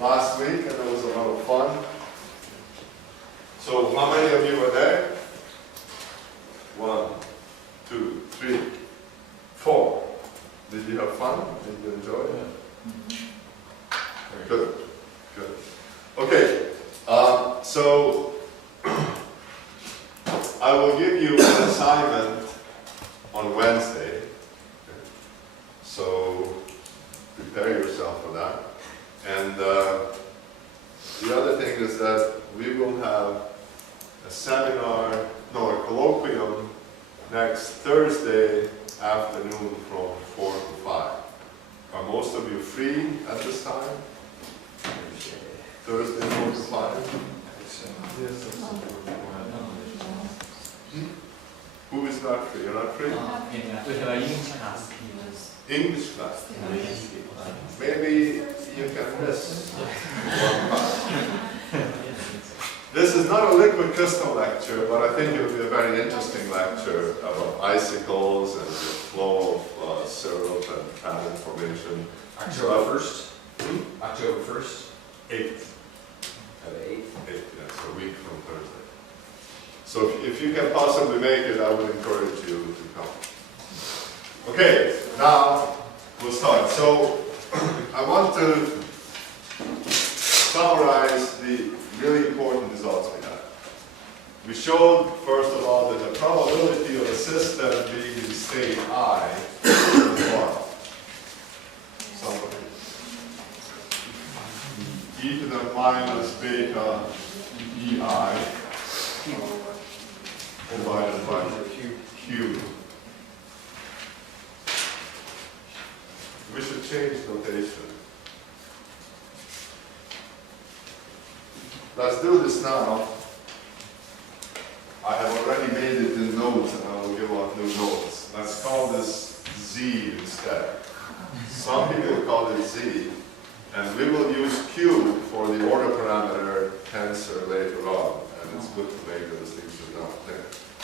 last week, and it was a lot of fun. So how many of you were there? 1, 2, 3, 4. Did you have fun? Did you enjoy it? Good, good. Okay, so I will give you an assignment on Wednesday. So prepare yourself for that. And the other thing is that we will have a seminar, no, a colloquium next Thursday afternoon from 4 to 5. Are most of you free at this time? Thursday 4 to 5? Who is not free? You're not free? We have an English class. English class. Maybe you can miss one class. This is not a liquid crystal lecture, but I think it will be a very interesting lecture about icicles and the flow of syrup and pattern formation. October 1st? October 1st? 8th. At 8? 8th, yes, a week from Thursday. So if you can possibly make it, I would encourage you to come. Okay, now we'll start. So I want to summarize the really important results we had. We showed, first of all, that the probability of a system being in state I is 1. Somebody. E to the minus beta EI divided by Q. We should change notation. Let's do this now. I have already made it in notes and I will give out new notes. Let's call this Z instead. Some people call it Z, and we will use Q for the order parameter tensor later on, and it's good to make the distinction now.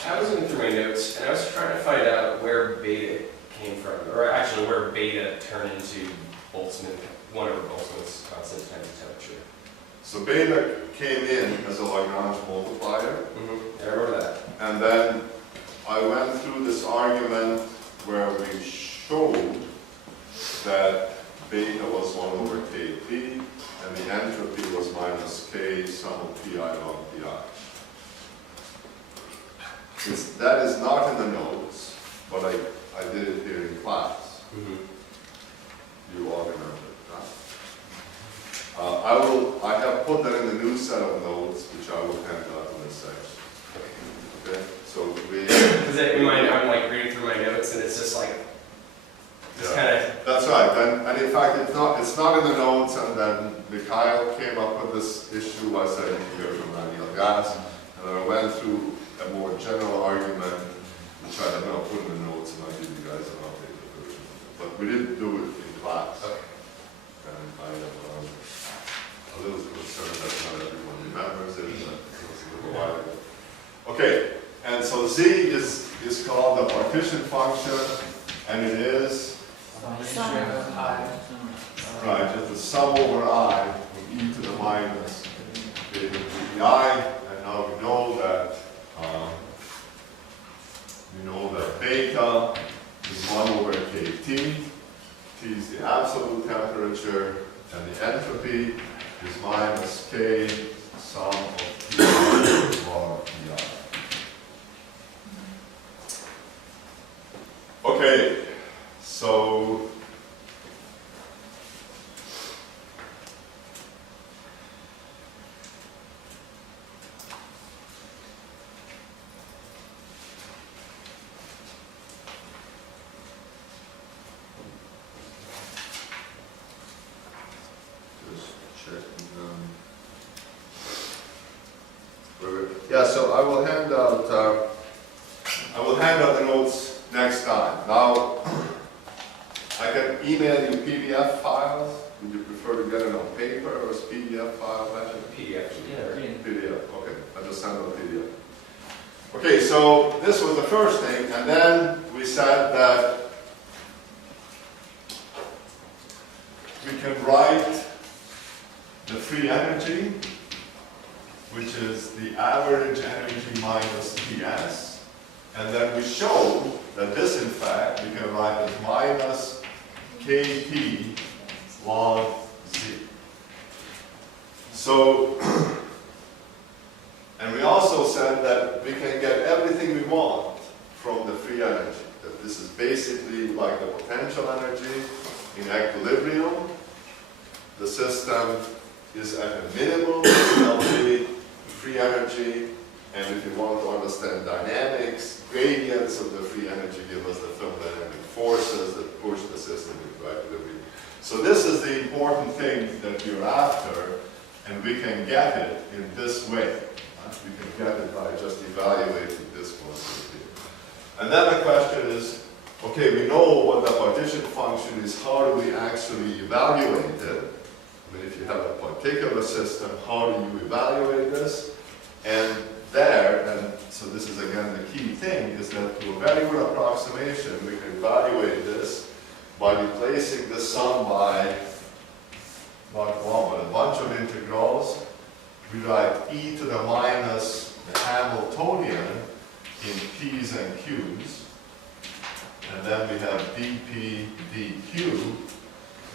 I was looking through my notes and I was trying to find out where beta came from, or actually where beta turned into Boltzmann, 1 over Boltzmann's constant times temperature. So beta came in as a Lagrange multiplier. I remember that. And then I went through this argument where we showed that beta was 1 over kT, and the entropy was minus k sum of pi log pi. That is not in the notes, but I did it here in class. You all remember it, right? I have put that in the new set of notes, which I will hand out in this section. Okay, so we. Because I'm like reading through my notes, and it's just like, it's kind of. That's right, and in fact, it's not in the notes. And then Mikhail came up with this issue. I said, you can hear from Daniel Gas, and then I went through a more general argument, which I have now put in the notes, and I'll give you guys an updated version. But we didn't do it in class. Okay. And I am a little concerned that not everyone remembers it, but it was a little while ago. Okay, and so Z is called the partition function, and it is, right, it's the sum over I of e to the minus beta pi, and now we know that beta is 1 over kT. T is the absolute temperature, and the entropy is minus k sum of pi log pi. Okay, so yeah, so I will hand out the notes next time. Now, I can email you PDF files. Would you prefer to get it on paper or as PDF file? PDF. PDF, okay. I just send out a PDF. Okay, so this was the first thing, and then we said that we can write the free energy, which is the average energy minus Ts. And then we show that this, in fact, we can write as minus Kp log Z. So, and we also said that we can get everything we want from the free energy. That this is basically like the potential energy in equilibrium. The system is at a minimum LV free energy, and if you want to understand dynamics, gradients of the free energy give us the thermodynamic forces that push the system into equilibrium. So this is the important thing that we're after, and we can get it in this way. We can get it by just evaluating this quantity. And then the question is, okay, we know what the partition function is, how do we actually evaluate it? I mean, if you have a particular system, how do you evaluate this? And there, and so this is again the key thing, is that to a very good approximation, we can evaluate this by replacing the sum by not one, but a bunch of integrals. We write e to the minus the Hamiltonian in p's and q's, and then we have dp dq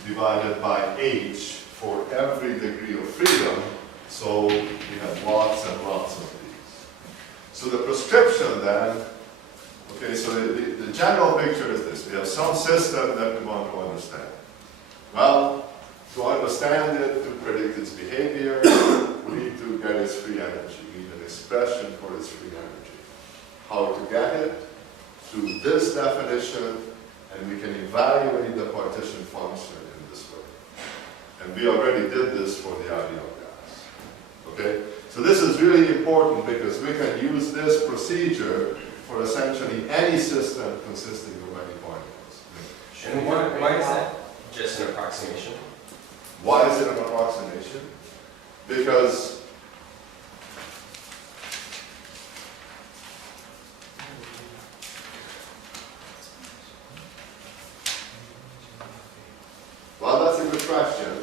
divided by h for every degree of freedom, so we have lots and lots of these. So the prescription then, okay, so the general picture is this. We have some system that we want to understand. Well, to understand it, to predict its behavior, we need to get its free energy. We need an expression for its free energy. How to get it? Through this definition, and we can evaluate the partition function in this way. And we already did this for the ideal gas. Okay? So this is really important because we can use this procedure for essentially any system consisting of many particles. And why is that just an approximation? Why is it an approximation? Because well, that's a good question.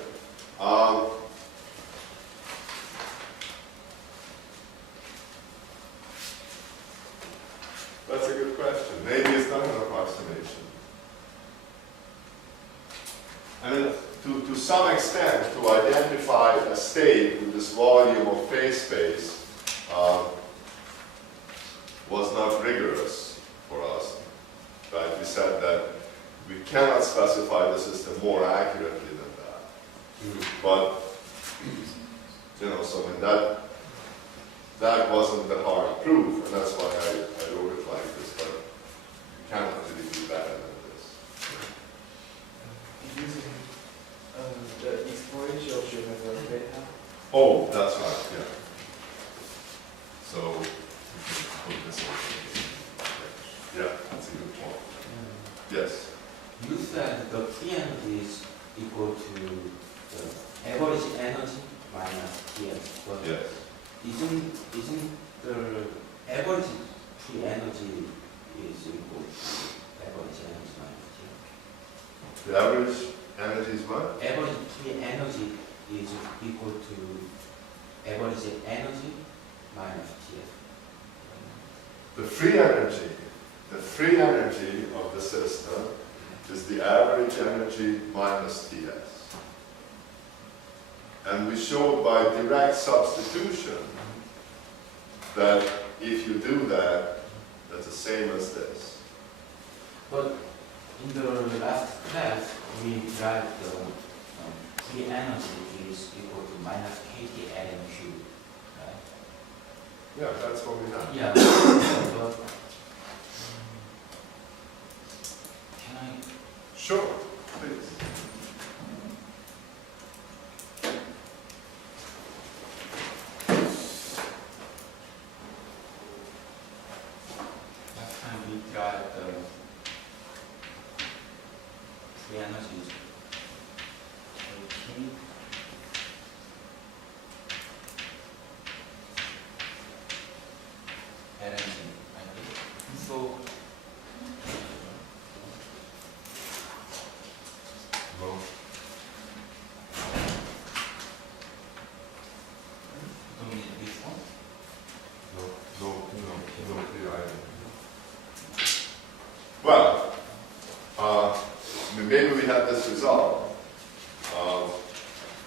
That's a good question. Maybe it's not an approximation. I mean, to some extent, to identify a state with this volume of phase space was not rigorous for us. Right? We said that we cannot specify the system more accurately than that. But, you know, so I mean that wasn't the hard proof, and that's why I wrote it like this, but you cannot really do better than this. Using the exponential should have a beta. Oh, that's right, yeah. So, we can put this over. Yeah, that's a good point. Yes? You said the free energy is equal to the average energy minus Ts. But Yes. isn't the average free energy is equal to average energy minus Ts? The average energy is what? Average free energy is equal to average energy minus Ts. The free energy of the system is the average energy minus Ts. And we showed by direct substitution that if you do that, that's the same as this. But in the last class, we derived the free energy is equal to minus kT Ln Q, right? Yeah, that's what we have. Yeah. But can I? Sure, please. Last time we got the free energy is kT Ln G, right? So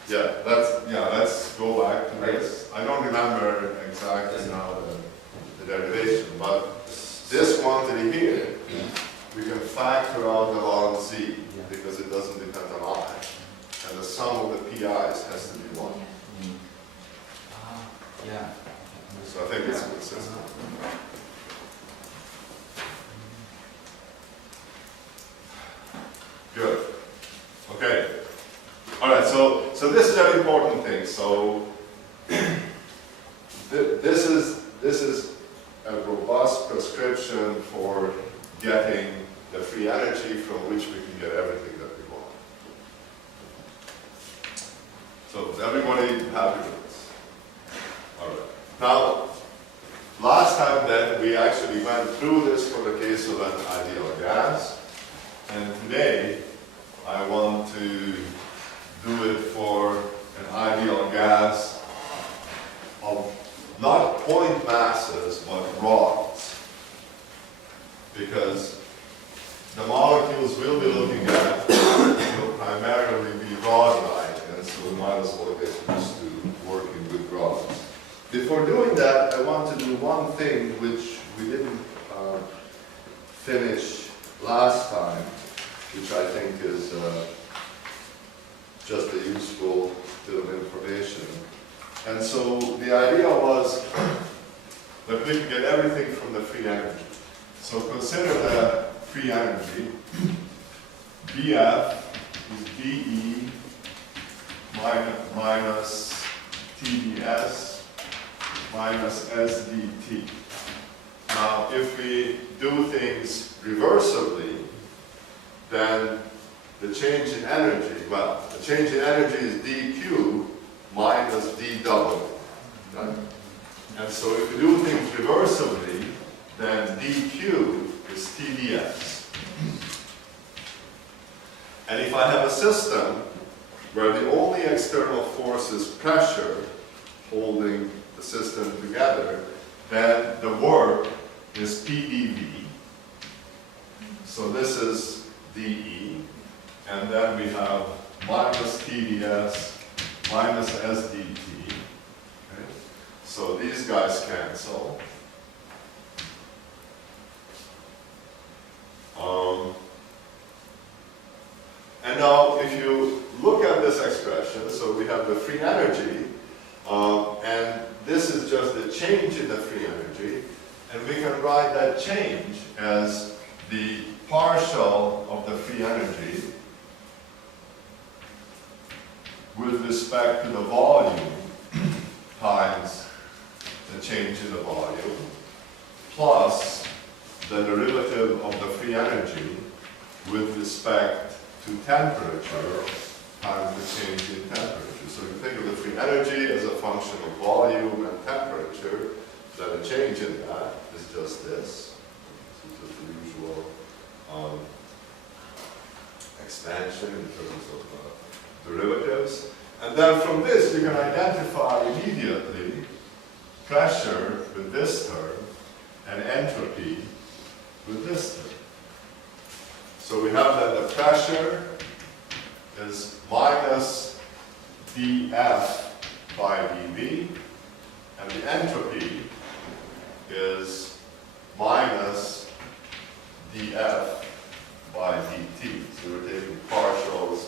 let's go back to this. I don't remember exactly now the derivation, but this quantity here, we can factor out the log z because it doesn't depend on I. And the sum of the pi's has to be 1. Yeah. So I think it's consistent. Good. Okay. All right. So this is an important thing. So this is a robust prescription for getting the free energy from which we can get everything that we want. So is everybody happy with this? All right. Now, last time then we actually went through this for the case of an ideal gas, and today I want to do it for an ideal gas of not point masses but rods, because the molecules we'll be looking at will primarily be rod-like, and so we might as well get used to working with rods. Before doing that, I want to do one thing which we didn't finish last time, which I think is just a useful bit of information. And so the idea was that we can get everything from the free energy. So consider the free energy. BF is BE minus TdS minus SdT. Now, if we do things reversibly, then the change in energy, well, the change in energy is dQ minus dW. Right? And so if we do things reversibly, then dQ is TdS. And if I have a system where the only external force is pressure holding the system together, then the work is PdV. So this is dE, and then we have minus TdS minus SdT. Okay? So these guys cancel. And now if you look at this expression, so we have the free energy, and this is just the change in the free energy, and we can write that change as the partial of the free energy with respect to the volume times the change in the volume plus the derivative of the free energy with respect to temperature times the change in temperature. So you think of the free energy as a function of volume and temperature, then a change in that is just this. So just the usual expansion in terms of derivatives. And then from this you can identify immediately pressure with this term and entropy with this term. So we have that the pressure is minus dF by dV, and the entropy is minus dF by dt. So we're taking partials.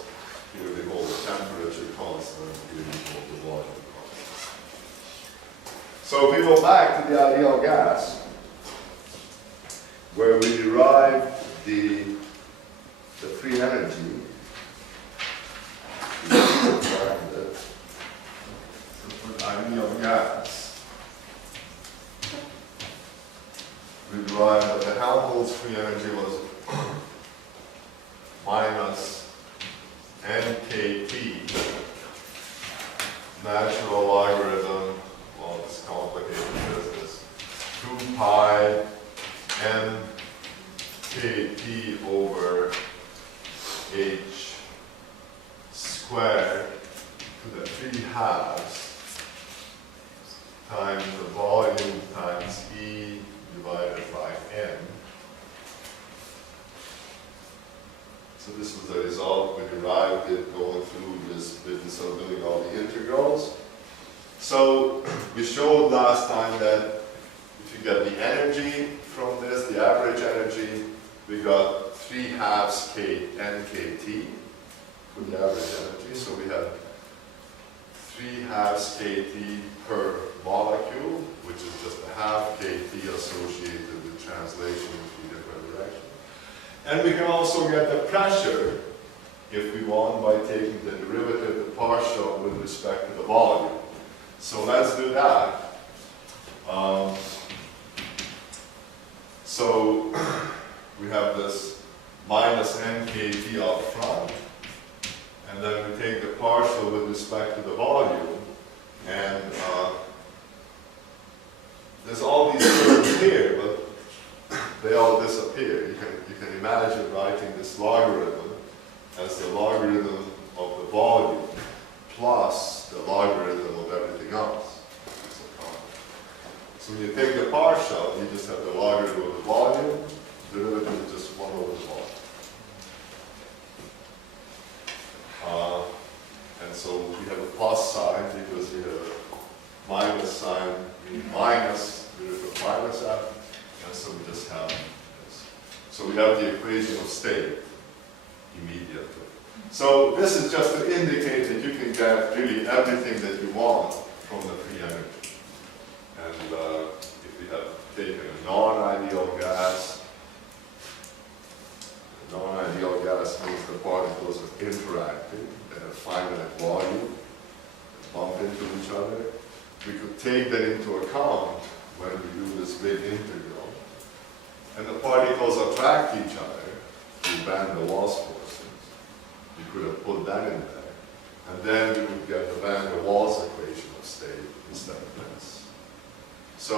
Here we hold the temperature constant, here we hold the volume constant. So if we go back to the ideal gas, where we derive the free energy, for ideal gas, we derive that the Helmholtz free energy was minus nkt natural logarithm, well, it's complicated business, 2 pi nkt over h squared to the 3 halves times the volume times E divided by N. So this was the result. We derived it going through this business of doing all integrals. So we showed last time that if you get the energy from this, the average energy, we got 3/2 K NKT for the average energy. So we have 3/2 KT per molecule, which is just a half KT associated with translation in 3 different directions. And we can also get the pressure, if we want, by taking the derivative, the partial, with respect to the volume. So let's do that. So we have this minus NKT up front, and then we take the partial with respect to the volume, and there's all these terms here, but they all disappear. You can imagine writing this logarithm as the logarithm of the volume plus the logarithm of everything else. So when you take the partial, you just have the logarithm of the volume, derivative is just 1 over the volume. And so we have a plus sign because we have a minus sign, meaning minus, derivative of minus f, and so we just have this. So we have the equation of state immediately. So this is just to indicate that you can get really everything that you want from the free energy. And if we have taken a non-ideal gas, means the particles are interacting, they have finite volume, they bump into each other. We could take that into account when we do this big integral. And the particles attract each other through van der Waals forces. You could have put that in there. And then we would get the van der Waals equation of state instead of this. So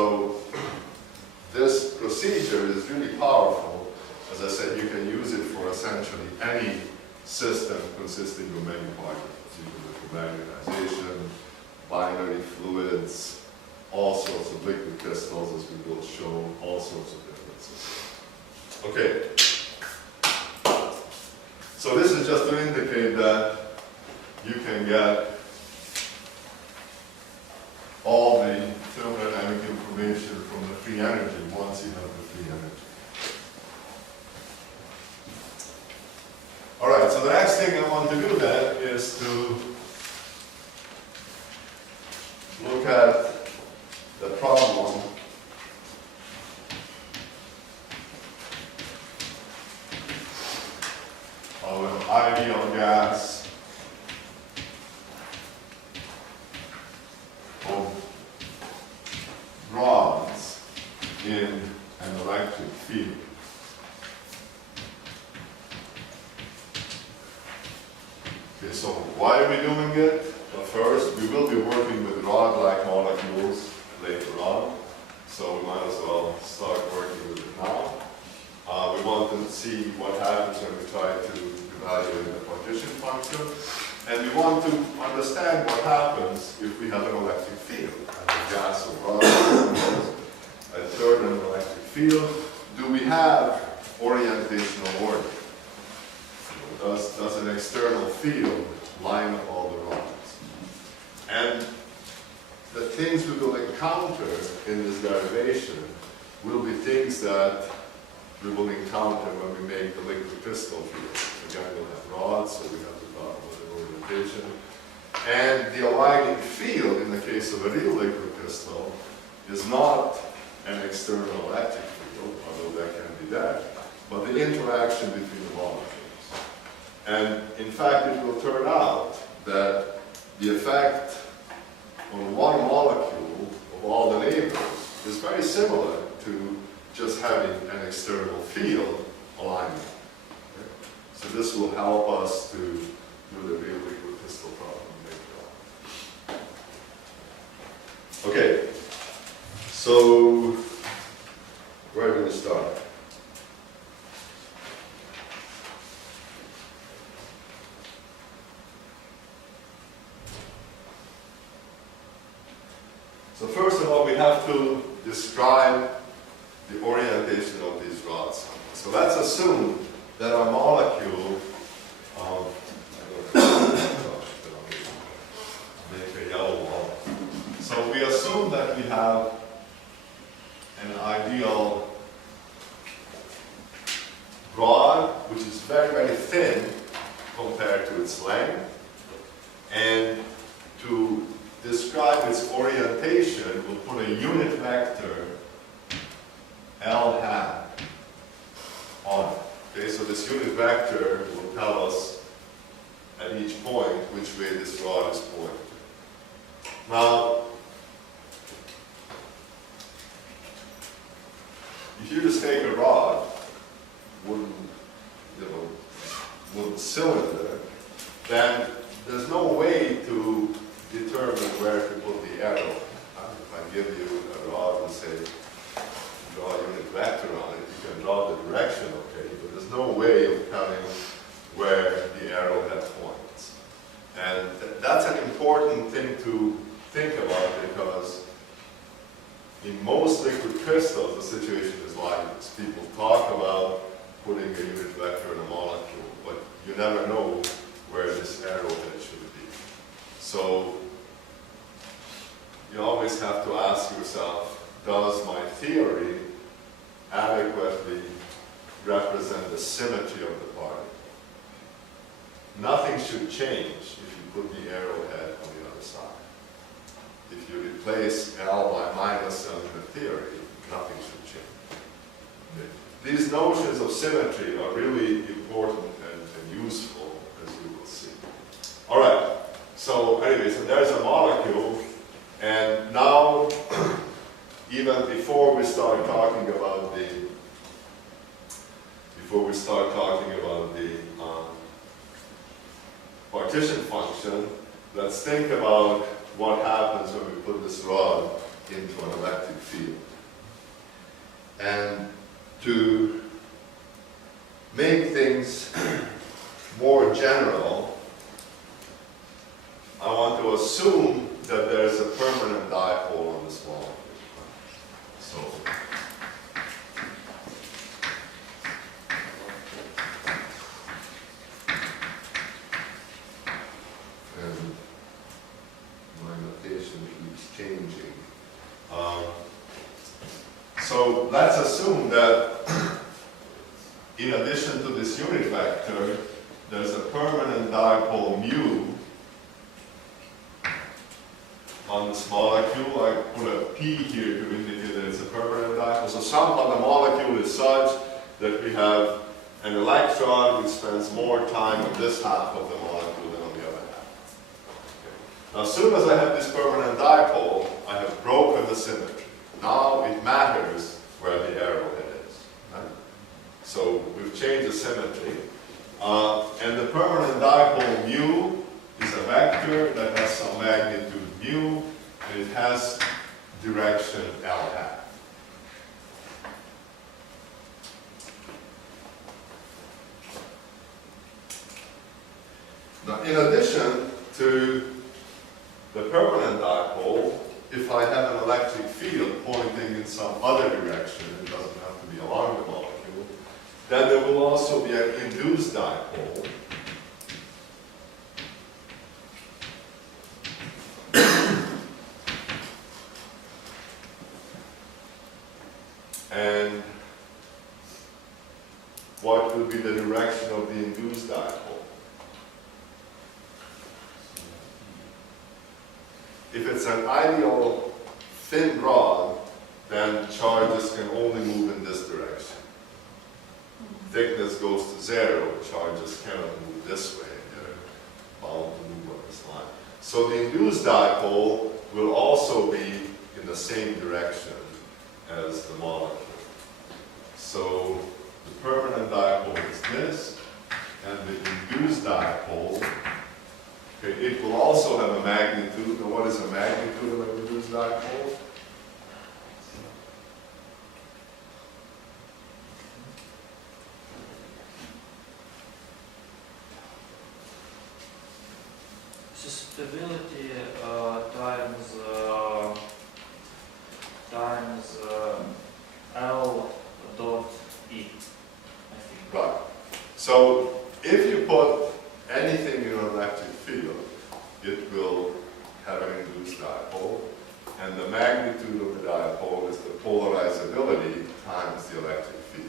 this procedure is really powerful. As I said, you can use it for essentially any system consisting of many particles. You can do it for magnetization, binary fluids, all sorts of liquid crystals, as we will show, all sorts of different systems. Okay. So this is just to indicate that you can get all the thermodynamic information from the free energy once you have the free energy. All right, so the next thing I want to do then is to look at the problem of an ideal gas of rods in an electric field. Okay, so why are we doing it? Well, first, we will be working with rod-like molecules later on, so we might as well start working with it now. We want to see what happens when we try to evaluate the partition function, and we want to understand what happens if we have an electric field. And a gas of rod, a third an electric field. Do we have orientational order? Does an external field line up all the rods? And the things we will encounter in this derivation will be things that we will encounter when we make the liquid crystal field. Again, we'll have rods, so we have to talk about the orientation. And the aligning field, in the case of a real liquid crystal, is not an external electric field, although that can be that, but the interaction between the molecules. And in fact, it will turn out that the effect on one molecule of all the neighbors is very similar to just having an external field alignment. Okay? So this will help us to do the real liquid crystal problem later on. Okay, so where do we start? So first of all, we have to describe the orientation of these rods. So let's assume that our molecule, make a assume that we have an ideal rod, which is very, very thin compared to its length. And to describe its orientation, we'll put a unit vector L hat on it. Okay, so this unit vector will tell us at each point which way this rod is pointing. Now, if you just take a rod, wooden cylinder, then there's no way to determine where to put the arrow. If I give you a rod and say, draw a unit vector on it, you can draw the direction, okay, but there's no way of telling where the arrowhead points. And that's an important thing to think about, because in most liquid crystals, the situation is like this. People talk about putting a unit vector in a molecule, but you never know where this arrowhead should be. So you always have to ask yourself, does my theory adequately represent the symmetry of the particle? Nothing should change if you put the arrowhead on the other side. If you replace L by minus L in the theory, nothing should change. Okay. These notions of symmetry are really important and useful, as you will see. All right, so anyway, so there's a molecule, and now, even before we start talking about the partition function, let's think about what happens when we put this rod into an electric field. And to make things more general, I want to assume that there's a permanent dipole on this molecule. So, and my notation keeps changing. So let's assume that in addition to this unit vector, there's a permanent dipole mu on this molecule. I put a P here to indicate that it's a permanent dipole. So somehow the molecule is such that we have an electron which spends more time on this half of the molecule than on the other half. Okay. Now, as soon as I have this permanent dipole, I have broken the symmetry. Now it matters where the arrowhead is. Right? So we've changed the symmetry. And the permanent dipole mu is a vector that has some magnitude mu, and it has direction L hat. Now, in addition to the permanent dipole, if I have an electric field pointing in some other direction, it doesn't have to be along the molecule, then there will also be an induced dipole. And what will be the direction of the induced dipole? If it's an ideal thin rod, then charges can only move in this direction. Thickness goes to 0, charges cannot move this way, they're bound to move on this line. So the induced dipole will also be in the same direction as the molecule. So the permanent dipole is this, and the induced dipole, okay, it will also have a magnitude. Now, what is a magnitude of an induced dipole? Stability times L dot E, I think. Right. So if you put anything in an electric field, it will have an induced dipole. and the magnitude of the dipole is the polarizability times the electric field.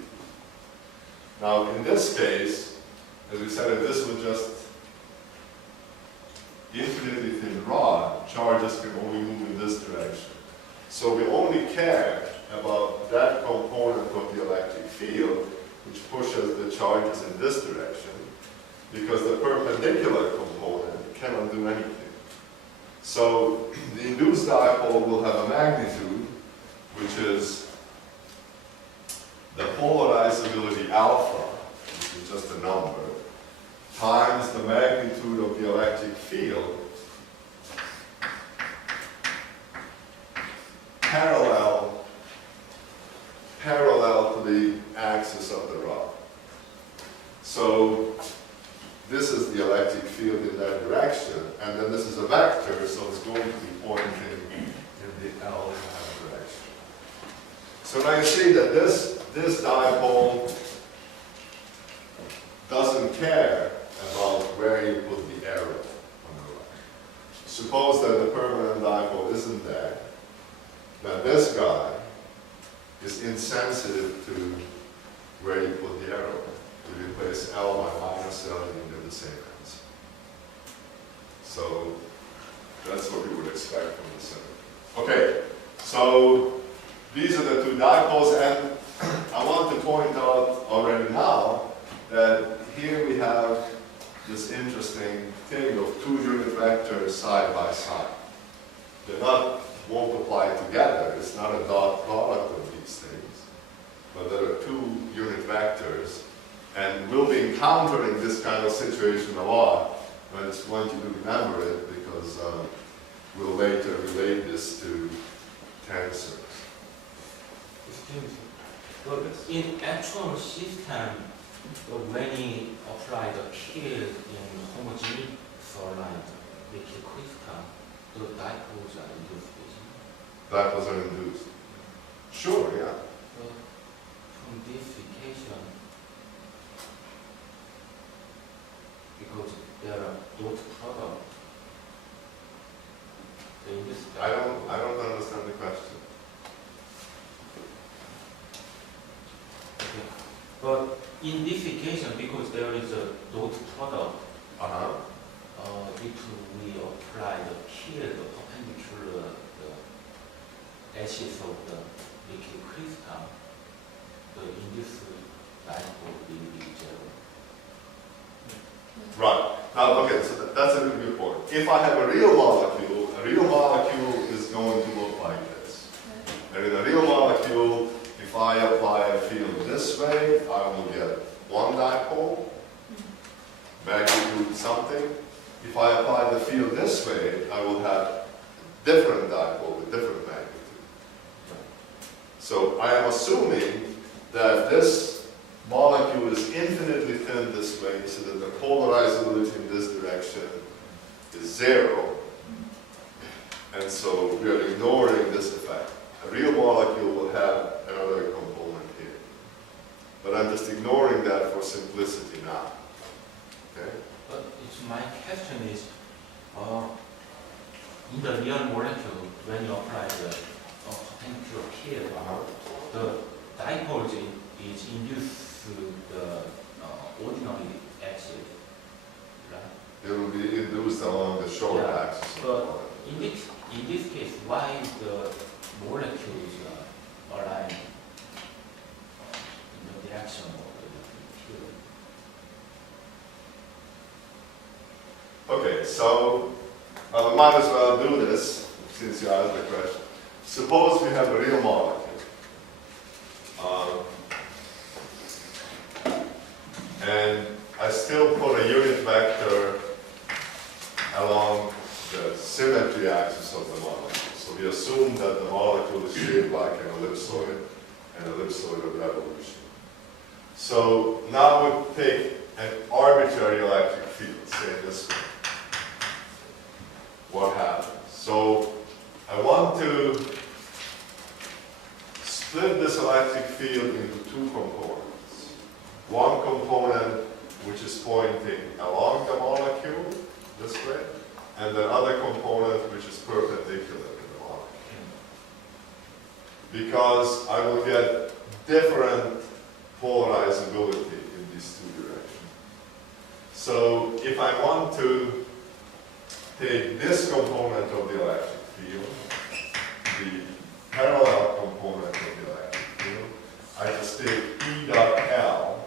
Now, in this case, as we said, if this was just infinitely thin rod, charges can only move in this direction. So we only care about that component of the electric field which pushes the charges in this direction, because the perpendicular component cannot do anything. So the induced dipole will have a magnitude which is the polarizability alpha, which is just a number, times the magnitude of the electric field parallel to the axis of the rod. So this is the electric field in that direction, and then this is a vector, so it's going to be pointing in the L direction. So now you see that this dipole doesn't care about where you put the arrow on the right. Suppose that the permanent dipole isn't there, then this guy is insensitive to where you put the arrow. If you place L by minus L, you get the same answer. So that's what we would expect from the center. Okay, so these are the two dipoles, and I want to point out already now that here we have this interesting thing of two unit vectors side by side. They're not multiplied together, it's not a dot product of these things, but there are two unit vectors, and we'll be encountering this kind of situation a lot, but I just want you to remember it because we'll later relate this to tensors. But in actual system, when you apply the field in homogeneous solid liquid crystal, the dipoles are induced. Dipoles are induced. Sure, yeah. But from this equation, because there are dot product, the induced I don't understand the question. Okay. But in this equation, because there is a dot product, if we apply the field perpendicular the axis of the liquid crystal, the induced dipole will be zero. Right. Now, okay, so that's a good point. If I have a real molecule is going to look like this. And in a real molecule, if I apply a field this way, I will get one dipole, magnitude something. If I apply the field this way, I will have different dipole with different magnitude. So I am assuming that this molecule is infinitely thin this way, so that the polarizability in this direction is zero. And so we are ignoring this effect. A real molecule will have another component here. But I'm just ignoring that for simplicity now. Okay? But my question is, in the real molecule, when you apply the perpendicular field, the dipole is induced to the ordinary axis, right? It will be induced along the short Yeah. axis. But in this case, why the molecules are aligned in the direction of the field? Okay, so I might as well do this since you asked the question. Suppose we have a real molecule. And I still put a unit vector along the symmetry axis of the molecule. So we assume that the molecule is shaped like an ellipsoid of revolution. So now we take an arbitrary electric field, say this way. What happens? So I want to split this electric field into two components. One component which is pointing along the molecule this way, and the other component which is perpendicular to the molecule. because I will get different polarizability in these two directions. So if I want to take this component of the electric field, the parallel component of the electric field, I just take E dot L,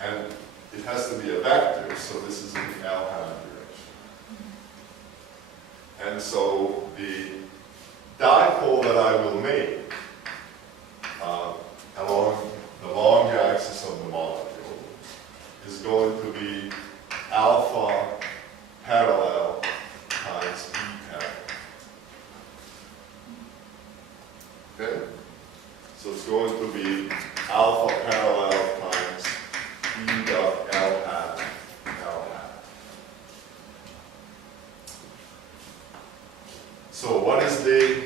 and it has to be a vector, so this is in the L hat direction. And so the dipole that I will make along the long axis of the molecule is going to be alpha parallel times E parallel. Okay? So it's going to be alpha parallel times E dot L hat, L hat. So what is the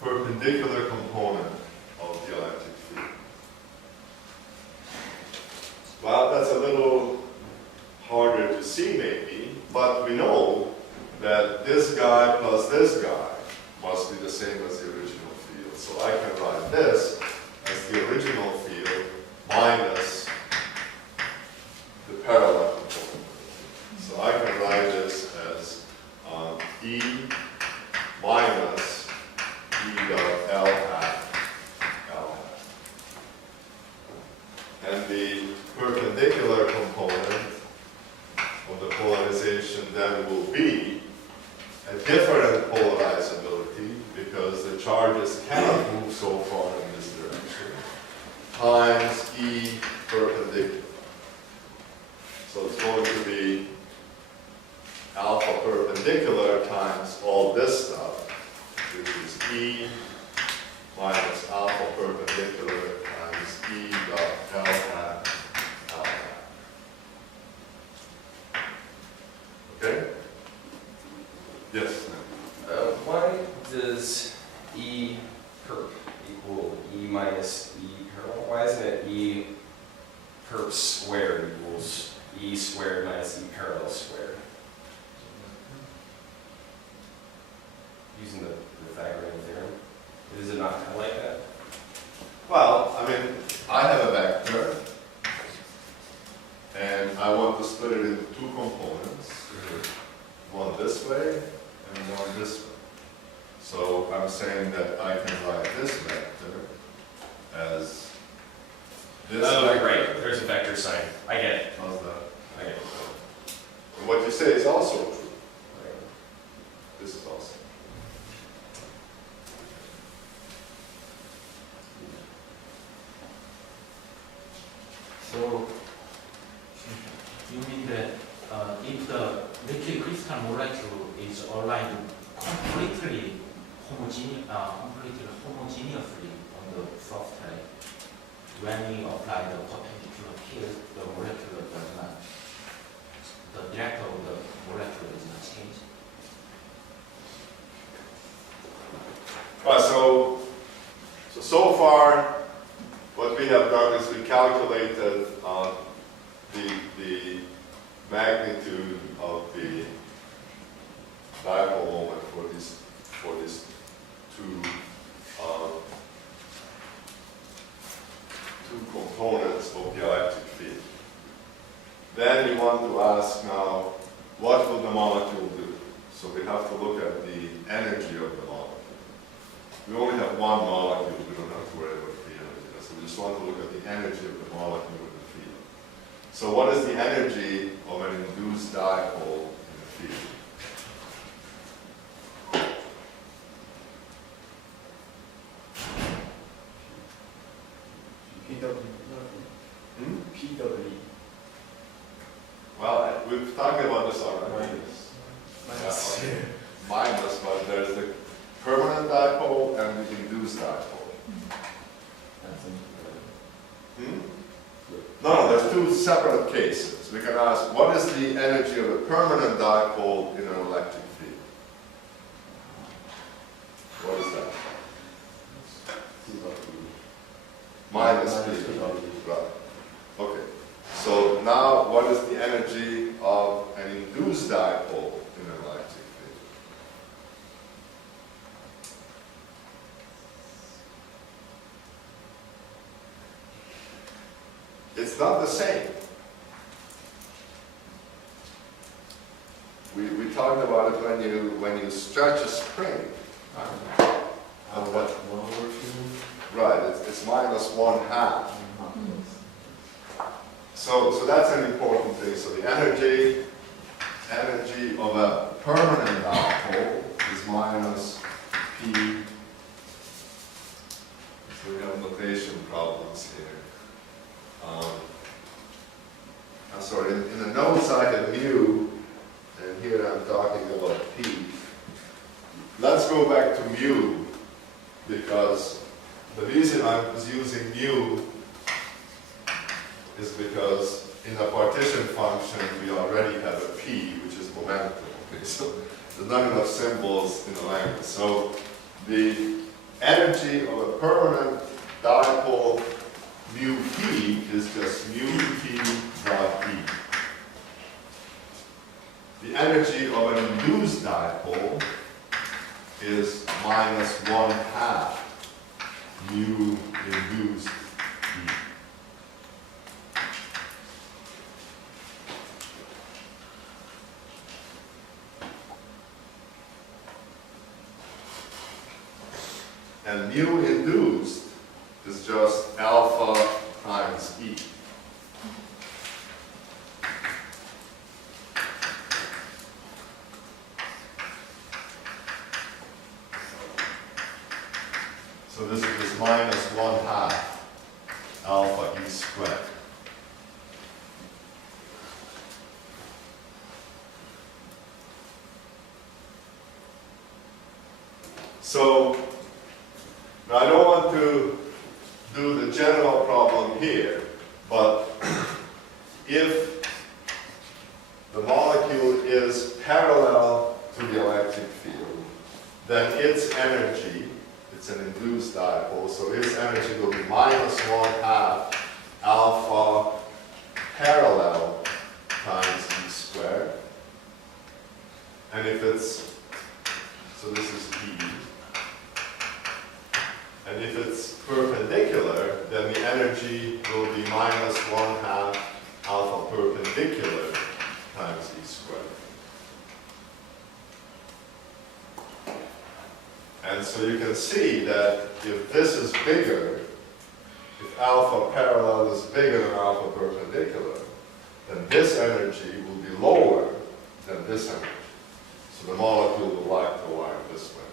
perpendicular component of the electric field? Well, that's a little harder to see maybe, but we know that this guy plus this guy must be the same as the original field. So I can write this as the original field minus the parallel component. So I can write this as E minus E dot L hat, L hat. And the perpendicular component of the polarization then will be a different polarizability because the charges cannot move so far in this direction, times E perpendicular. So it's going to be alpha perpendicular times all this stuff, which is E minus alpha perpendicular times E dot L hat, L hat. Okay? Yes? Why does E perp equal E minus E parallel? Why isn't it E perp squared equals E squared minus E parallel squared? Using the Pythagorean theorem. Is it not kind of like that? Well, I mean, I have a vector, and I want to split it into two components. One this way and one this way. So I'm saying that I can write this vector as this vector. Right. There's a vector sign. I get it. How's that? I get it. And what you say is also true. This is also. So you mean that if the liquid crystal molecule is aligned completely homogeneously on the substrate, when we apply the perpendicular field, the molecule does not, the direction of the molecule does not change. Well, so far, what we have done is we calculated the magnitude of the dipole moment for these two components of the electric field. Then we want to ask now, what will the molecule do? So we have to look at the energy of the molecule. We only have one molecule, we don't have to worry about the energy. So we just want to look at the energy of the molecule in the field. So what is the energy of an induced dipole in the field? PW. Well, we've talked about this already. Minus. Yeah, minus, but there's the permanent dipole and the induced dipole. Hmm? No, there's two separate cases. We can ask, what is the energy of a permanent dipole in an electric field? What is that? Minus P. Right. Okay. So now, what is the energy of an induced dipole in an electric It's not the same. We talked about it when you stretch a spring. What lower to? Right, it's minus 1/2. So that's an important thing. So the energy of a permanent dipole is minus P. So we have notation problems here. I'm sorry, in the notes I had mu, and here I'm talking about P. Let's go back to mu, because the reason I was using mu is because in the partition function we already have a P, which is momentum. Okay? So there's not enough symbols in the language. So the energy of a permanent dipole mu P is just mu P dot E. The energy of an induced dipole is minus 1/2 mu induced E. And mu induced is just alpha times E. So this is minus 1/2 alpha E squared. So now I don't want to do the general problem here, but if the molecule is parallel to the electric field, then its energy, it's an induced dipole, so its energy will be minus 1/2 alpha parallel times E squared. And if it's, so this is E. And if it's perpendicular, then the energy will be minus 1/2 alpha perpendicular times E squared. And so you can see that if this is bigger, if alpha parallel is bigger than alpha perpendicular, then this energy will be lower than this energy. So the molecule will like to line this way.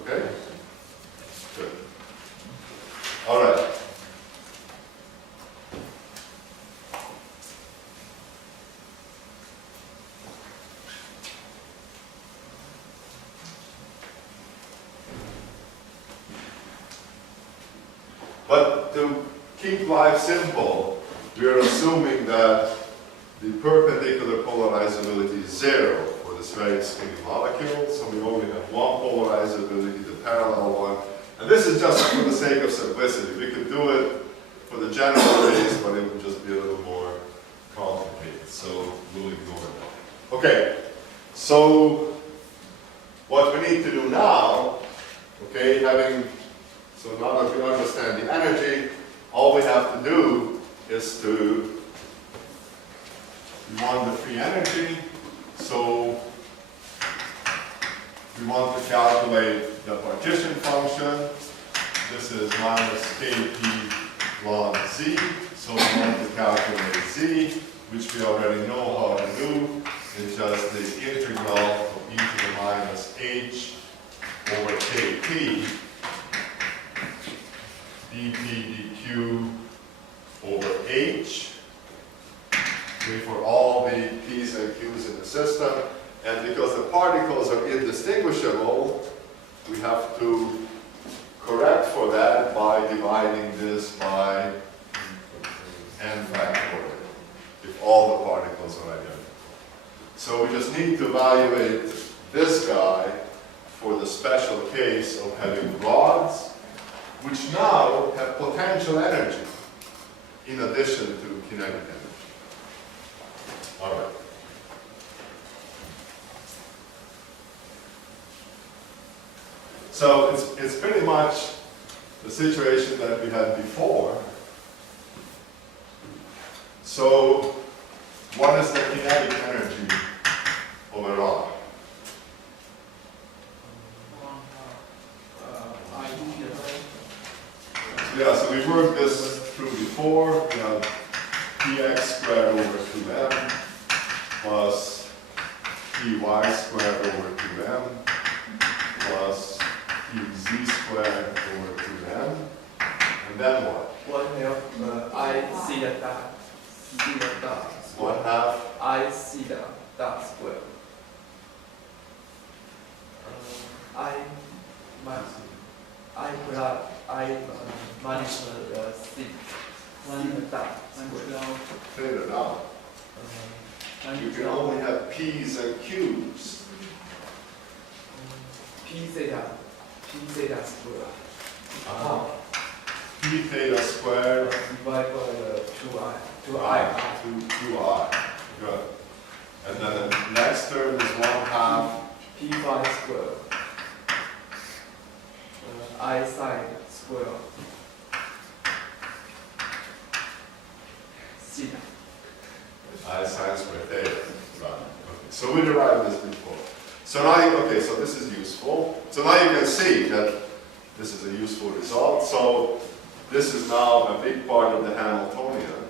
Okay? Good. All right. But to keep life simple, we are assuming that the perpendicular polarizability is 0 for this very spinny molecule, so we only have one polarizability, the parallel one. And this is just for the sake of simplicity. We could do it for the general case, but it would just be a little more complicated, so we'll ignore that. Okay, so what we need to do now, okay, so now that we understand the energy, all we have to do is we want the free energy, so we want to calculate the partition function. This is minus kp log z, so we want to calculate z, which we already know how to do. It's just the integral of e to the minus h over kp dp dq over h, okay, for all the p's and q's in the system. And because the particles are indistinguishable, we have to correct for that by dividing this by n factorial, if all the particles are identical. So we just need to evaluate this guy for the special case of having rods, which now have potential energy in addition to kinetic energy. All right. So it's pretty much the situation that we had before. So what is the kinetic energy overall? Yeah, so we worked this through before. We have px squared over 2m plus py squared over 2m plus pz squared over 2m. And then what? 1/2 I see the dot. See the dot. 1/2 I see the dot square. I minus see the dot square. theta down. You can only have p's and q's. P theta square. P theta squared Divided by the 2i. 2i. Good. And then the next term is 1/2 P5 square. I sine square. Theta. I sine squared theta. Right. Okay. So we derived this before. So now, okay, so this is useful. So now you can see that this is a useful result. So this is now a big part of the Hamiltonian.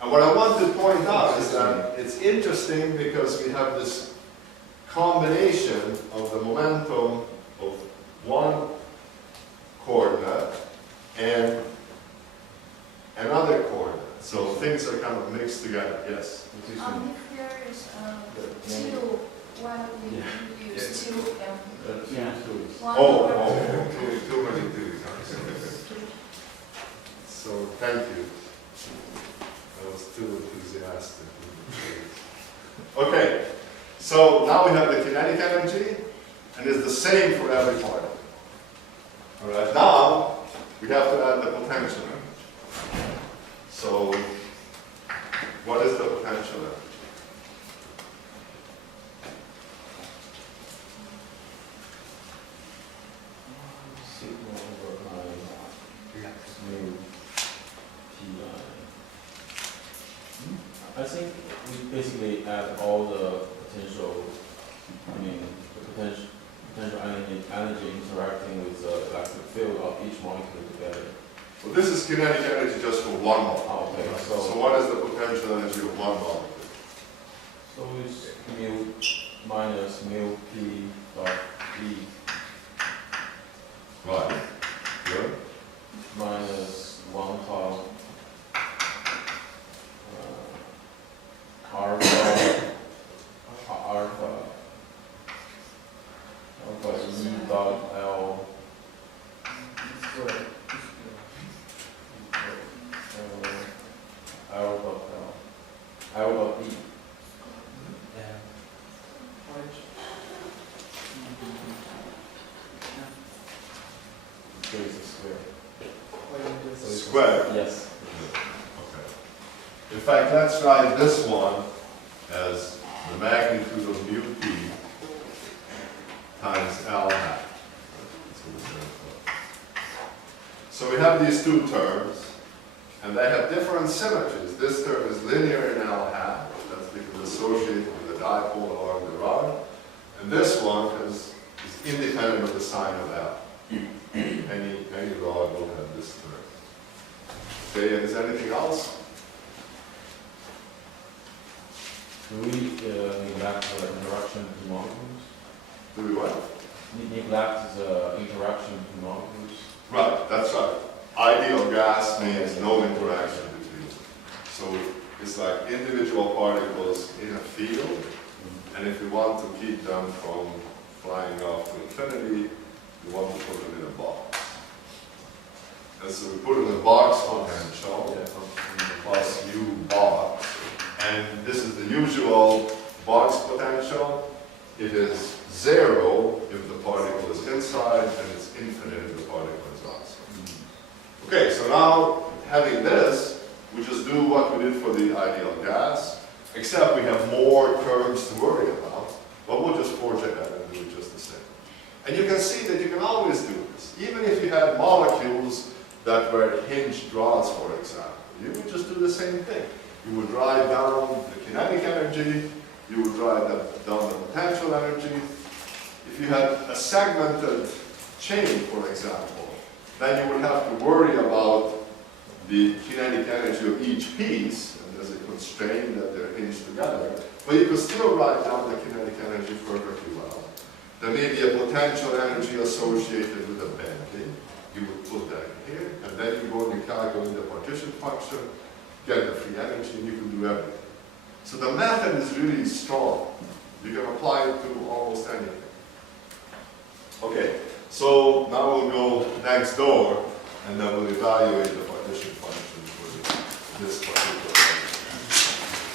And what I want to point out is that it's interesting because we have this combination of the momentum of one coordinate and another coordinate. So things are kind of mixed together. Yes? If there is two, why we use 2m? Yeah. One Oh, over too many twos. So thank you. I was too enthusiastic. Okay, so now we have the kinetic energy, and it's the same for every particle. All right, now we have to add the potential energy. So what is the potential energy? Sigma over mu pi. I think we basically add all the potential, the potential energy interacting with the electric field of each molecule together. Well, this is kinetic energy just for one molecule. Oh, okay, So what is the potential energy of one molecule? So it's mu minus mu p dot e Right. Good. minus 1/2 alpha e dot l Square. l dot e. So it's a square. So it's Square. Yes. Okay. In fact, let's write this one as the magnitude of mu p times L hat. That's what it's going for. So we have these two terms, and they have different symmetries. This term is linear in L hat, that's because it's associated with the dipole along the rod. And this one is independent of the sign of L. Any rod will have this term. Okay, and is there anything else? Do we neglect the interaction between molecules? Do we what? Neglect the interaction between molecules? Right, that's right. Ideal gas means no interaction between them. So it's like individual particles in a field, and if we want to keep them from flying off to infinity, we want to put them in a box. And so we put in a box potential plus u box. And this is the usual box potential. It is 0 if the particle is inside, and it's infinite if the particle is outside. Okay, so now having this, we just do what we did for the ideal gas, except we have more terms to worry about, but we'll just forge ahead and do it just the same. And you can see that you can always do this. Even if you had molecules that were hinged rods, for example, you would just do the same thing. You would write down the kinetic energy, you would write down the potential energy. If you had a segmented chain, for example, then you would have to worry about the kinetic energy of each piece, and there's a constraint that they're hinged together, but you could still write down the kinetic energy perfectly well. There may be a potential energy associated with a bending. You would put that here, and then you go and you calculate the partition function, get the free energy, and you can do everything. So the method is really strong. You can apply it to almost anything. Okay, so now we'll go next door, and then we'll evaluate the partition function for this particular.